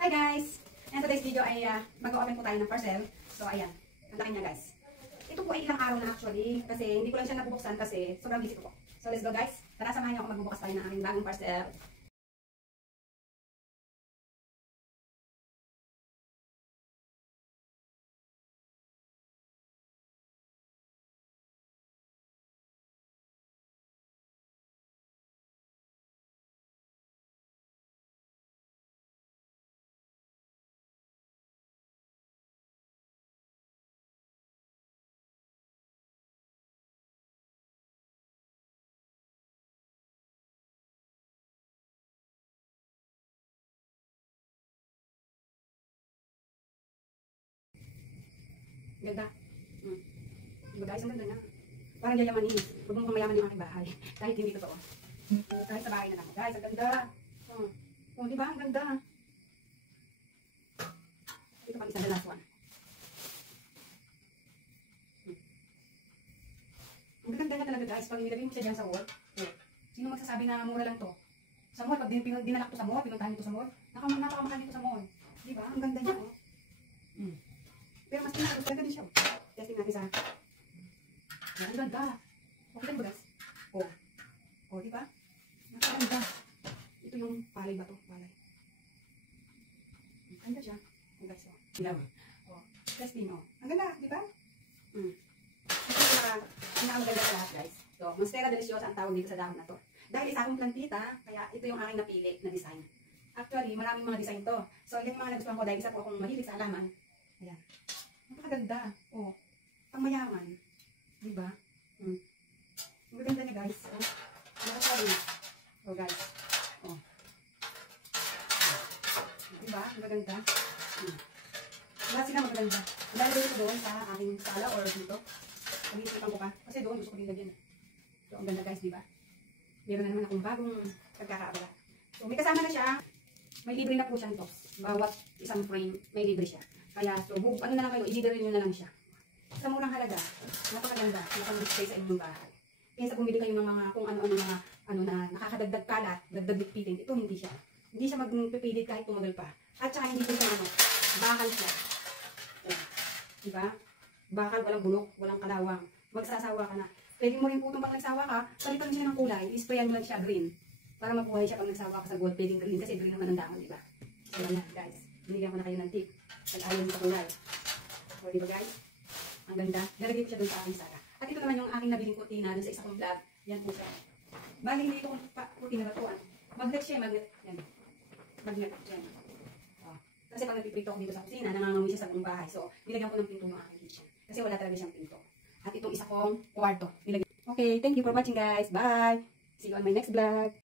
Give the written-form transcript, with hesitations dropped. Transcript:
Hi guys! And today's video ay mag-open po tayo ng parcel. So ayan, ang laki niya guys. Ito po ay ilang araw na actually kasi hindi ko lang siya nabubuksan kasi sobrang busy ko po. So let's go guys. Tara, samahan niyo ako magbubukas tayo ng aking bagong parcel. Ganda. Diba guys, ang ganda niya. Parang yayamanin. Huwag mo mayaman yung aking bahay. Kahit hindi totoo. Kahit sa bahay na lang. Guys, ang ganda. Diba? Ang ganda. Ito pang isa, the last one. Ang ganda niya talaga guys. Pag nilagay mo siya dyan sa wall. Sino magsasabi na mura lang to? Sa mall, pag dinalak to sa mall, pinuntahan nito sa mall, napakamahal nito sa mall. Diba? Ang ganda niya. Pero mas pinakos, ganda din siya. Testing natin sa... ang ganda. Okay ba guys? Diba? Napakaganda. Ito yung palay ba to? Palay. Ang ganda siya. Ang guys, ilaw. Testing, ang ganda, diba? Ito yung pinakaganda sa lahat guys. So, Monstera Deliciosa ang tawag dito sa dahon na to. Dahil isa akong plantita, kaya ito yung aking napili na design. Actually, maraming mga design to. So, yung mga nagustuhan ko dahil isa po akong mahilig sa halaman. Ayan. Napakaganda. Pang mayaman. Diba? Ang ganda niya guys. Nakasari. Guys. Diba? Ang ganda. Lahat sila magaganda. Lalagay ko doon sa aking sala or dito. Pag-iisipan ko pa. Kasi doon gusto ko din lagyan. So, ang ganda guys, diba? Meron na naman akong bagong pagkakaabala. So, may kasama na siya. May libre na po siya ito. Bawat isang frame, may libre siya. Kaya, so, ano na lang kayo, i-deliver nyo na lang siya. Sa murang halaga, napakaganda, napag-display sa inyong bahay. Kaya sa bumili kayo ng mga, kung ano-ano mga, na nakakadagdag kalat, dagdag lipitin, ito hindi siya. Hindi siya magpipilit kahit tumagal pa. At saka hindi siya bakal siya. Diba? Bakal, walang bulok, walang kalawang. Magsasawa ka na. Pwede mo rin po itong pag nagsawa ka, palitan siya ng kulay, isprayan mo lang siya green. Para mapuhay siya pag nagsawa ka sa gold, pwedeng green, kasi green naman ang dahon, diba? So, yan guys. Binigyan ko na kayo ng tip. Pag-ayaw mo sa kulay. So, diba guys? Ang ganda. Nalagay ko siya doon sa aking sala. At ito naman yung aking nabiling kurtina doon sa isa kong vlog. Yan po siya. Bali, hindi itong kurtina na tuan. Magnet siya, magnet. Yan. Magnet. Yan. Kasi pag nagpiprito ako dito sa kusina, nangangamoy siya sa buong bahay. So, nilagyan ko ng pinto ng aking kitchen. Kasi wala talaga siyang pinto. At itong isa kong kwarto. Okay, thank you for watching guys. Bye! See you on my next vlog.